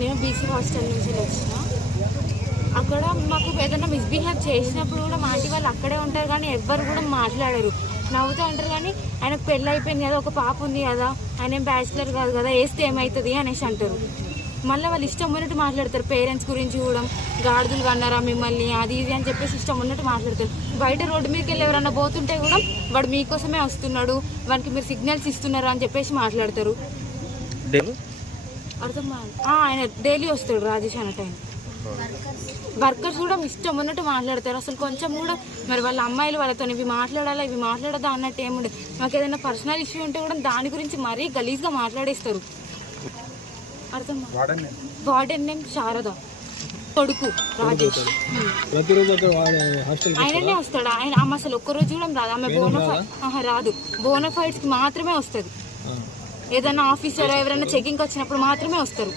నేను BC hostel నుంచి వచ్చిన. అక్కడ మాకు ఏదైనా మిస్బిహేవ్ చేసినప్పుడు కూడా మా ఆంటీ వాళ్ళు అక్కడే ఉంటారు కానీ ఎవ్వరు కూడా మాట్లాడరు. నవ్వుతూ ఉంటారు కానీ ఆయనకు పెళ్ళి అయిపోయింది కదా ఒక పాప ఉంది కదా ఆయన ఏం బ్యాచిలర్ కాదు కదా వేస్తే ఏమవుతుంది అనేసి అంటారు. మళ్ళీ వాళ్ళు ఇష్టం ఉన్నట్టు మాట్లాడతారు. పేరెంట్స్ గురించి కూడా గాడిదలు కన్నారా మిమ్మల్ని అది ఇది అని చెప్పేసి ఇష్టం ఉన్నట్టు మాట్లాడతారు. బయట రోడ్డు మీదకి వెళ్ళి ఎవరన్నా పోతుంటే కూడా వాడు మీకోసమే వస్తున్నాడు వానికి మీరు సిగ్నల్స్ ఇస్తున్నారు అని చెప్పేసి మాట్లాడతారు. అర్థం ఆయన డైలీ వస్తాడు రాజేష్ అన్న టైం వర్కర్స్ కూడా ఇష్టం ఉన్నట్టు మాట్లాడతారు. అసలు కొంచెం కూడా మరి వాళ్ళ అమ్మాయిలు వాళ్ళతో ఇవి మాట్లాడాలా ఇవి మాట్లాడదా అన్నట్టు ఏముండదు మాకు ఏదైనా పర్సనల్ ఇష్యూ ఉంటే కూడా దాని గురించి మరీ గలీజ్గా మాట్లాడేస్తారు. అర్థం. Warden name Sharada. కొడుకు రాజేష్. ఆయననే వస్తాడు? ఆయన ఆమె అసలు ఒక్కరోజు కూడా రాదు. ఆమె బోనఫై ఆహా, రాదు. బోనఫైడ్స్కి మాత్రమే వస్తుంది. ఏదైనా ఆఫీసర్ ఎవరైనా చెకింగ్ వచ్చినప్పుడు మాత్రమే వస్తారు.